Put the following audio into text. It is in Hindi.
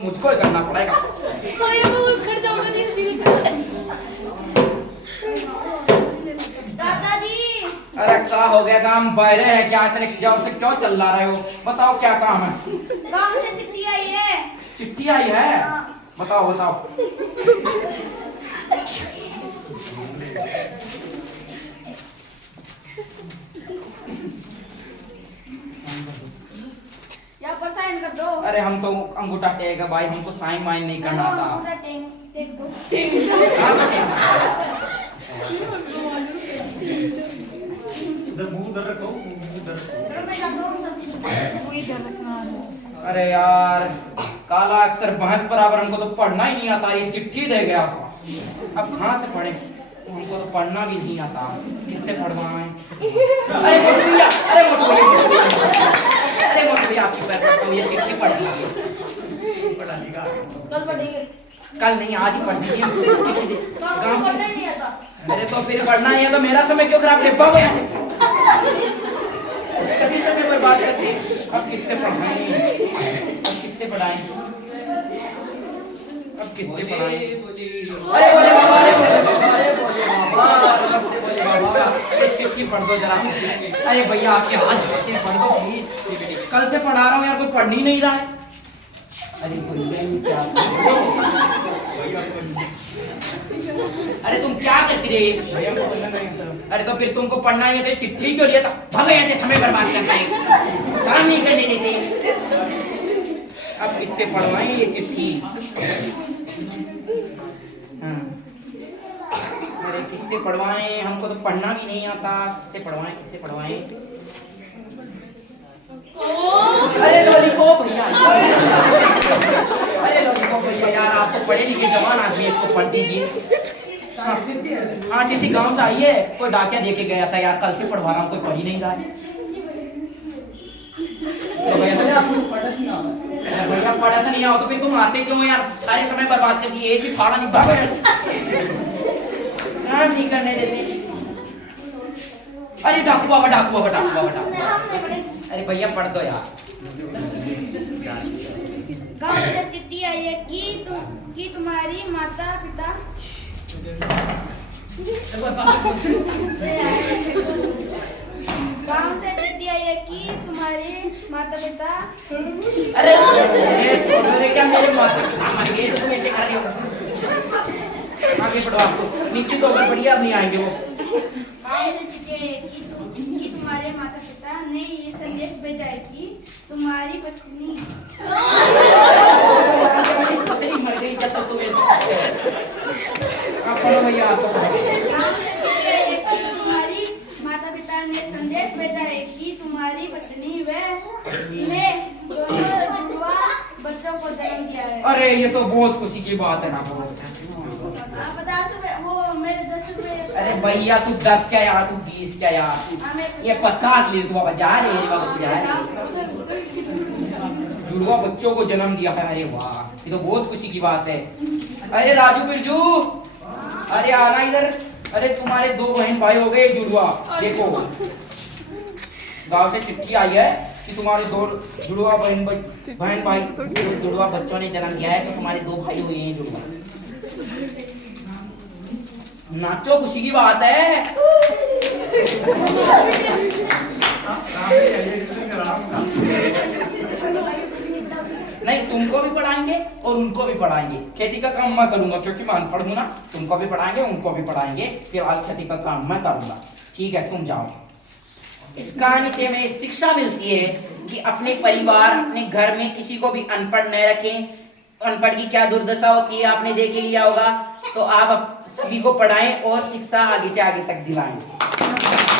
मुझको ही करना पड़ेगा। चाचा जी, अरे क्या हो गया? काम बहरे है क्या? इतने जब से क्यों चिल्ला रहे हो? बताओ क्या काम है? गांव से चिट्ठी आई है। चिट्ठी आई है? बताओ बताओ। यहाँ पर साइन कर दो। अरे हम तो अंगूठा टेक है भाई, हमको साइन वाइन नहीं करना था। पूरा टेक दो। घर में जा दो। अरे यार काला अक्सर भैंस बराबर, हमको तो पढ़ना ही नहीं आता। ये चिट्ठी दे गया सब, अब कहाँ से पढ़े? हमको तो पढ़ना भी नहीं आता। किससे पढ़वाएं? अरे मोटू भैया, अरे मोटू भैया, अरे मोटू भैया आपकी पैर पड़ता हूँ, ये चिट्ठी पढ़ लीजिए। कल पढ़ेंगे। कल नहीं, आज ही पढ़ दीजिए चिट्ठी दे। गाँव पढ़ना से ही नहीं आता। अरे तो फिर पढ़ना ही है तो मेरा समय क्यों खराब? ले पाओ यहाँ से, सभी समय बर्बाद करते हैं। अब किससे पढ़ाएं? अब किससे पढ़ाएं? अब किससे पढ़ाएं? अरे बोले बाबा, अरे बोले बाबा, अरे बोले बाबा, नमस्ते बोले बाबा, ये चिट्ठी पढ़ दो जरा। अरे भैया आपके हाथ जोड़ते पढ़ दो प्लीज। कल से पढ़ा रहा हूँ यार, कोई पढ़ ही नहीं रहा है। अरे भैया ये क्या? अरे तुम क्या करती रही? अरे तो फिर तुमको पढ़ना ही है तो ये चिट्ठी क्यों लिया था? भागो यहाँ से, समय बर्बाद करता है, काम नहीं करने देते। अब किससे पढ़वाएं ये चिट्ठी? हाँ। अरे किससे पढ़वाएं? हमको तो पढ़ना भी नहीं आता। किससे पढ़वाएं? किससे पढ़वाएं? अरे लॉलीपॉप भैया, अरे लॉलीपॉप भैया यार, आप तो पढ़े लिखे जवान आदमी, इसको पढ़ दीजिए। हाँ चिट्ठी गांव से आई है, कोई डाकिया दे के गया था यार, कल से पढ़वा रहा हूँ, कोई पढ़ ही नहीं रहा है। तो भैया पढ़ा तो नहीं आओ तो फिर तुम आते क्यों यार? सारे समय बर्बाद कर दिए, एक भी फाड़ा नहीं भागो काम नहीं करने देते। अरे डाकुआ बा, डाकुआ बा, डाकुआ बा, डाकुआ। अरे भैया पढ़ दो यार। गांव से चिट्ठी आई है कि तुम्हारी माता पिता गांव से चिट्ठी आई है कि तुम्हारे माता पिता। अरे छोटे क्या मेरे माता पिता मर गए, तुम ऐसे कर रही हो? आगे बढ़ो, आपको निश्चित होकर बढ़िया अब नहीं आएंगे वो। गांव से चिट्ठी आई है कि तुम्हारे माता पिता ने ये संदेश भेजा है कि तुम्हारी पत्नी मर गई जब तक तुम ऐसे करते हो। आप पढ़ो भैया, आप पढ़ो। गांव से चिट्ठी आई है कि तुम्हारी माता पिता ने संदेश भेजा है कि तुम्हारी पत्नी ने दोनों जुड़वा बच्चों को जन्म दिया है। अरे ये तो बहुत खुशी की बात है ना। बहुत 50 रुपए, वो मेरे 10 रुपए। अरे भैया तू 10 क्या यार, तू 20 क्या यार, ये 50 ले तू बाबा, जा रहे जुड़वा बच्चों को जन्म दिया है। अरे वाह, ये तो बहुत खुशी की बात है। अरे राजू बिरजू, अरे आना इधर। अरे तुम्हारे 2 बहन भाई हो गए जुड़वा। देखो गांव से चिट्ठी आई है कि तुम्हारे 2 जुड़वा बहन भाई, जुड़वा बच्चों ने जन्म दिया है, तो तुम्हारे 2 भाई हुए हैं जुड़वा। नाचो, खुशी की बात है। नहीं तुमको भी पढ़ाएंगे और उनको भी पढ़ाएंगे। खेती का काम मैं करूंगा क्योंकि मैं अनपढ़ हूं ना। तुमको भी पढ़ाएंगे, उनको भी पढ़ाएंगे, फिलहाल खेती का काम मैं करूंगा। ठीक है, तुम जाओ। इस कहानी से हमें शिक्षा मिलती है कि अपने परिवार, अपने घर में किसी को भी अनपढ़ न रखें। अनपढ़ की क्या दुर्दशा होती है आपने देख ही लिया होगा। तो आप सभी को पढ़ाएं और शिक्षा आगे से आगे तक दिलाएं।